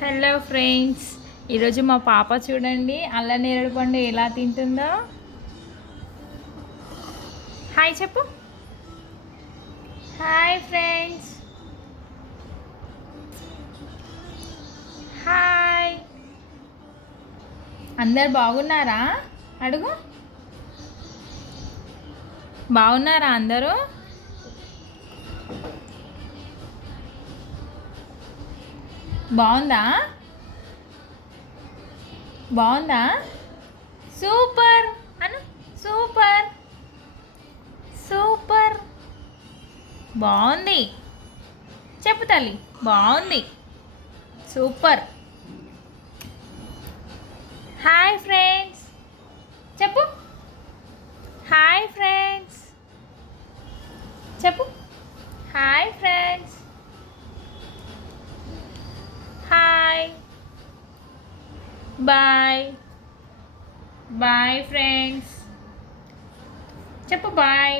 Hello friends, ఈరోజు మా పాప చూడండి అల్ల నేరేడు పండు ఎలా తింటుందో. హాయ్ చెప్పు. Hi friends. హాయ్. అందరు బాగున్నారా? అడుగు. బాగున్నారా అందరూ? బాగుందా? బాగుందా? సూపర్ అను. సూపర్. సూపర్. బాగుంది. చెప్పు తల్లి. బాగుంది. సూపర్. హాయ్ ఫ్రెండ్స్ చెప్పు. హాయ్ ఫ్రెండ్స్ చెప్పు. Hi friends. Hi. Bye. Bye friends చెప్పు. బాయ్.